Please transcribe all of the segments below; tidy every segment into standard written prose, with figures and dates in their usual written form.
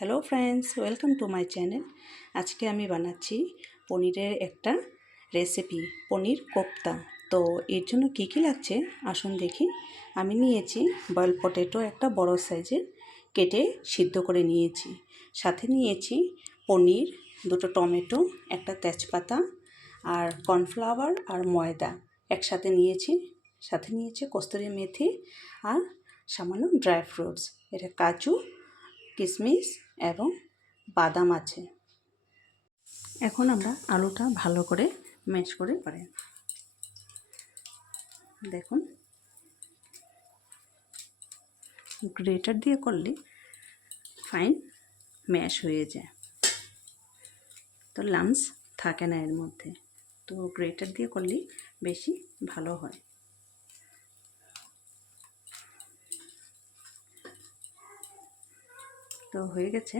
Hello friends, welcome to my channel. আজকে আমি বানাচ্ছি পনিরের একটা রেসিপি, পনির কোপ্তা। তো এর জন্য কী কী লাগছে আসুন দেখি। আমি নিয়েছি বয়েল পটেটো একটা বড় সাইজের, কেটে সিদ্ধ করে নিয়েছি। সাথে নিয়েছি পনির, দুটো টমেটো, একটা তেজপাতা আর কর্নফ্লাওয়ার আর ময়দা একসাথে নিয়েছি। সাথে নিয়েছি কস্তুরি মেথি আর সামান্য ড্রাই ফ্রুটস, এটা কাজু, কিশমিশ এবং বাদাম আছে। এখন আমরা আলুটা ভালো করে ম্যাশ করে পারেন। দেখুন, গ্রেটার দিয়ে করলে ফাইন ম্যাশ হয়ে যায়, তো লামস থাকে না এর মধ্যে। তো গ্রেটার দিয়ে করলে বেশি ভালো হয়। তো হয়ে গেছে।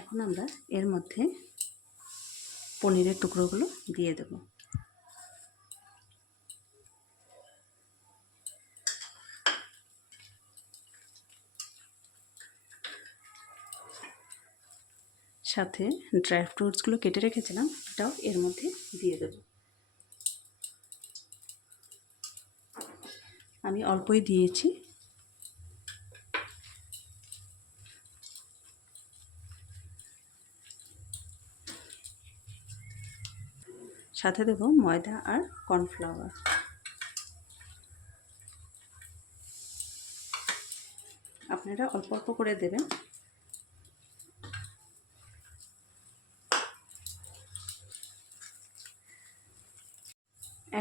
এখন আমরা এর মধ্যে পনিরের টুকরোগুলো দিয়ে দেব। সাথে ড্রাই ফ্রুটসগুলো কেটে রেখেছিলাম, এটাও এর মধ্যে দিয়ে দেব। আমি অল্পই দিয়েছি। সাথে দেব ময়দা আর কর্নফ্লাওয়ার। আপনারা অল্প অল্প করে দেবেন।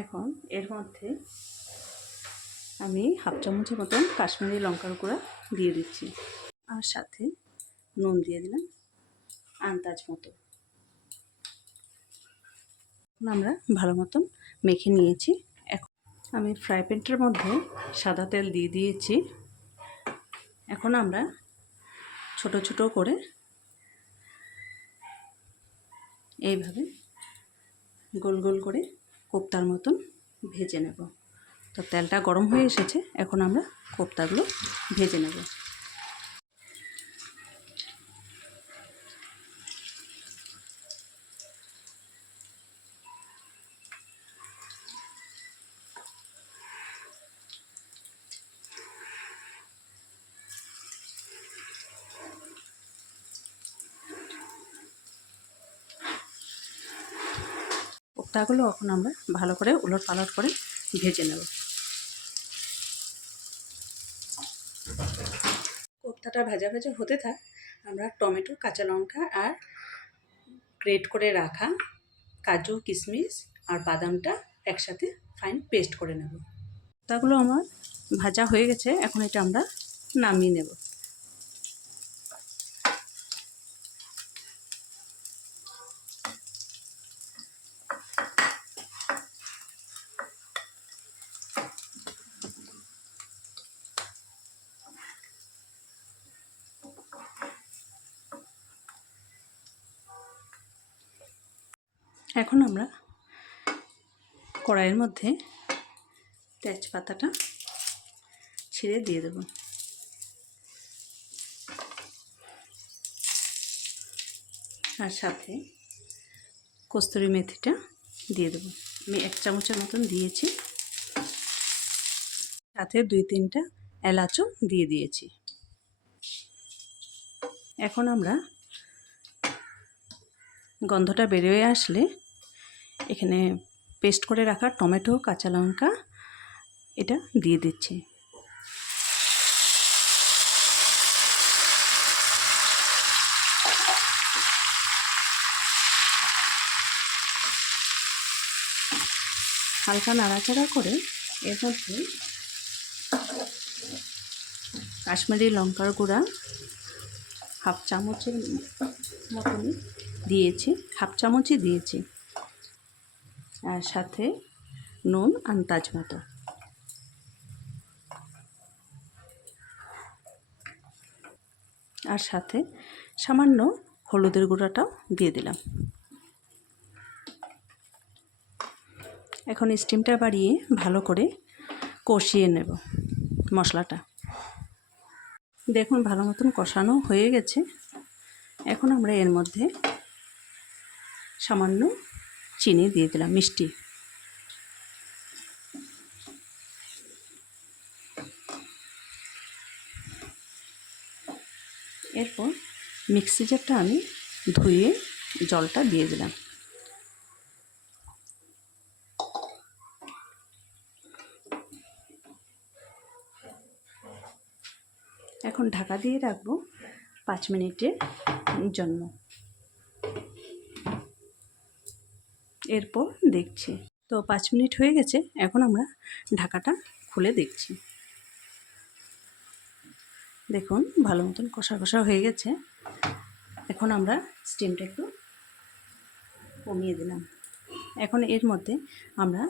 এখন এর মধ্যে আমি হাফ চামচের মতন কাশ্মীরি লঙ্কার গুঁড়া দিয়ে দিচ্ছি, আর সাথে নুন দিয়ে দিলাম আন্দাজ মতো। আমরা ভালো মতন মেখে নিয়েছি। এখন আমি ফ্রাই প্যানটার মধ্যে সাদা তেল দিয়ে দিয়েছি। এখন আমরা ছোট ছোট করে এইভাবে গোল গোল করে কোপ্তার মতন ভেজে নেব। তো তেলটা গরম হয়ে এসেছে, এখন আমরা কোপ্তাগুলো ভেজে নেব। কোপ্তাগুলো এখন আমরা ভালো করে উলট পালট করে ভেজে নেব। কোপ্তাটা ভাজা ভাজা হতে থাক, আমরা টমেটো, কাঁচা লঙ্কা আর গ্রেট করে রাখা কাজু, কিশমিশ আর বাদামটা একসাথে ফাইন পেস্ট করে নেব। কোপ্তাগুলো আমার ভাজা হয়ে গেছে, এখন এটা আমরা নামিয়ে নেব। এখন আমরা কড়াইয়ের মধ্যে তেজপাতাটা ছিঁড়ে দিয়ে দেব, আর সাথে কস্তুরি মেথিটা দিয়ে দেব। আমি 1 চামচের মতন দিয়েছি, সাথে 2-3টা এলাচও দিয়ে দিয়েছি। এখন আমরা গন্ধটা বেরিয়ে আসলে এখানে পেস্ট করে রাখা টমেটো, কাঁচা লঙ্কা এটা দিয়ে দিচ্ছি। হালকা নাড়াচাড়া করে এর মধ্যে কাশ্মীরি লঙ্কার গুঁড়া হাফ চামচের মতন দিয়েছি, হাফ চামচই দিয়েছি, আর সাথে নুন আন্দাজ মতো। আর সাথে সামান্য হলুদের গুঁড়াটাও দিয়ে দিলাম। এখন স্টিমটা বাড়িয়ে ভালো করে কষিয়ে নেব মশলাটা। দেখুন ভালো মতন কষানো হয়ে গেছে। এখন আমরা এর মধ্যে সামান্য চিনি দিয়ে দিলাম, মিষ্টি। এরপর মিক্সি জারটা আমি ধুয়ে জলটা দিয়ে দিলাম। এখন ঢাকা দিয়ে রাখবো 5 মিনিটের জন্য। এরপর দেখছি তো 5 মিনিট হয়ে গেছে। এখন আমরা ঢাকাটা খুলে দেখছি। দেখুন ভালো মতন কষা কষা হয়ে গেছে। এখন আমরা স্টিমটা একটু কমিয়ে দিলাম। এখন এর মধ্যে আমরা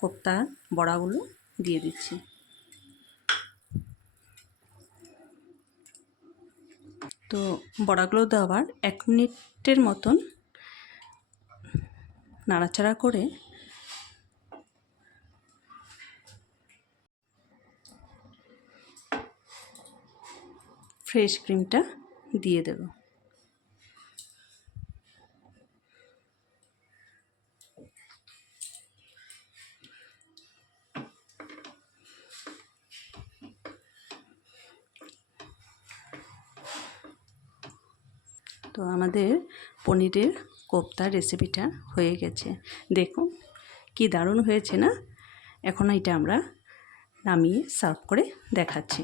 কোপ্তার বড়াগুলো দিয়ে দিচ্ছি। তো বড়াগুলো দেওয়ার 1 মিনিটের মতন নাড়াচাড়া করে ফ্রেশ ক্রিমটা দিয়ে দেব। তো আমাদের পনিরের কোপ্তা রেসিপিটা হয়ে গেছে। দেখুন কি দারুণ হয়েছে না? এখন এটা আমরা নামিয়ে সার্ভ করে দেখাচ্ছি।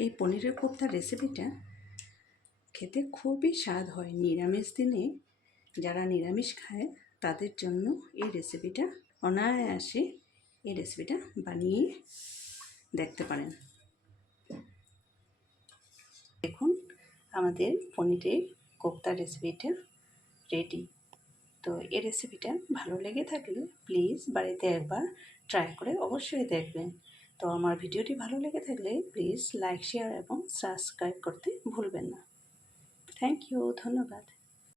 এই পনিরের কোপ্তার রেসিপিটা খেতে খুবই স্বাদ হয়। নিরামিষ দিনে যারা নিরামিষ খায় তাদের জন্য এই রেসিপিটা অনায়াসে এই রেসিপিটা বানিয়ে দেখতে পারেন। দেখুন আমাদের পনিরের কোপ্তা রেসিপিটা রেডি। তো এই রেসিপিটা ভালো লেগে থাকলে প্লিজ বাড়িতে একবার ট্রাই করে অবশ্যই দেখবেন। তো আমার ভিডিওটি ভালো লেগে থাকলে প্লিজ লাইক, শেয়ার এবং সাবস্ক্রাইব করতে ভুলবেন না। থ্যাংক ইউ, ধন্যবাদ।